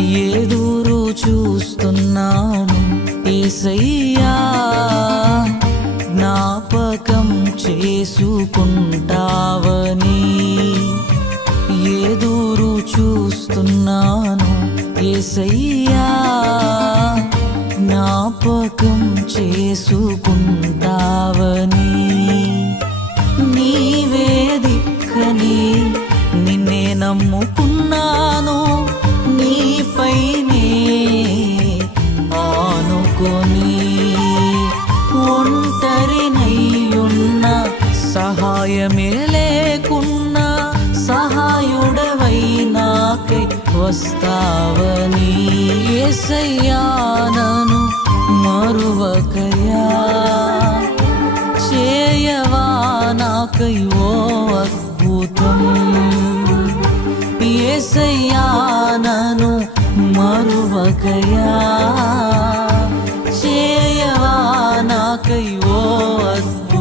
ఎదురు చూస్తున్నాను యేసయ్యా, జ్ఞాపకం చేసుకుంటావని. ఎదురు చూస్తున్నాను యేసయ్యా, జ్ఞాపకం చేసుకుంటావని. నీవే దిక్కని నిన్నే నమ్ముకున్నాను, నీపైనే ఆనుకొని. ఒంటరినయ్యున్న సహాయమే లేకున్నా సహాయుడవై నాకై వస్తావని. యేసయ్యా నన్ను మరువకయా, చేయవా నాకై ఓ అద్భుతం. యేసయ్యా నన్ను మరువకయా, చేయవా నాకై ఓ అద్భుతం.